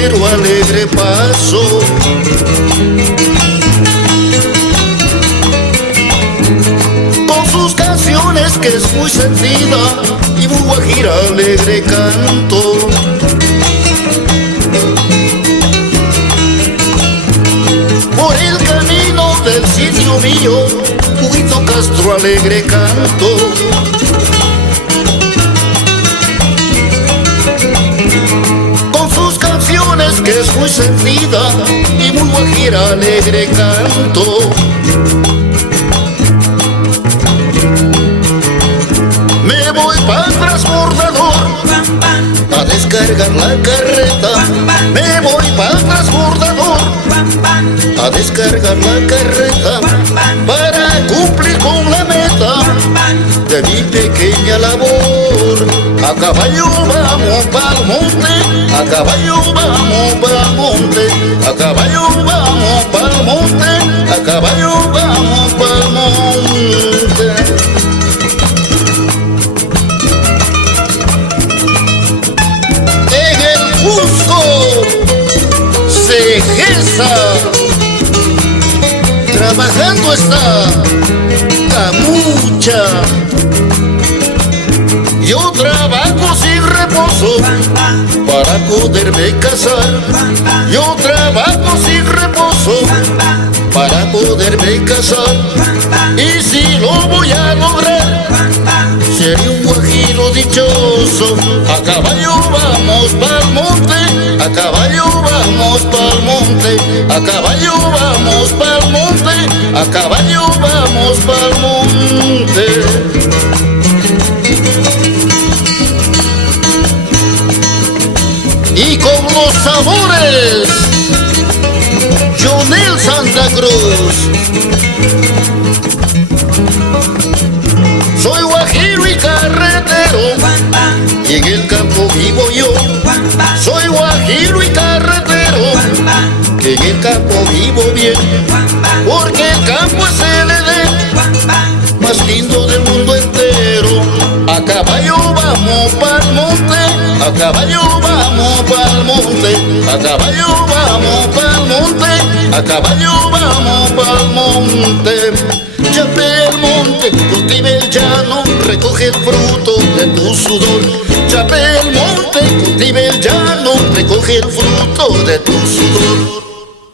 pero alegre paso. Con sus canciones que es muy sentida y muy guajira alegre canto. Por el camino del sitio mío, Huguito Castro alegre canto. Con sus canciones que es muy sentida y muy guajira alegre canto. Me voy para el transbordador a descargar la carreta. Me voy para el transbordador a descargar la carreta para cumplir con la meta de mi pequeña labor. A caballo vamos pa'l monte, a caballo vamos pa'l monte, a caballo vamos pa'l monte, a caballo vamos pa'l monte. En el Cusco Cegesa trabajando está la mucha. Yo trabajo sin reposo para poderme casar. Yo trabajo sin reposo para poderme casar. Y si lo voy a lograr, seré un guajiro dichoso. A caballo vamos pa'l monte, a caballo vamos pa'l monte, a caballo vamos pa'l monte, a caballo vamos pa'l monte. Y con los sabores, Jonel Santa Cruz. Soy guajiro y carretero, y en el campo vivo yo. Soy guajiro y carretero, que en el campo vivo bien. Porque el campo es el Edén más lindo del mundo entero. A caballo vamos pa'l monte, a caballo vamos pa'l monte, a caballo vamos pa'l monte, a caballo vamos pa'l monte. Chapea el monte, cultive el llano, recoge el fruto de tu sudor. Chapea el monte, cultive el llano, recoge el fruto de tu sudor.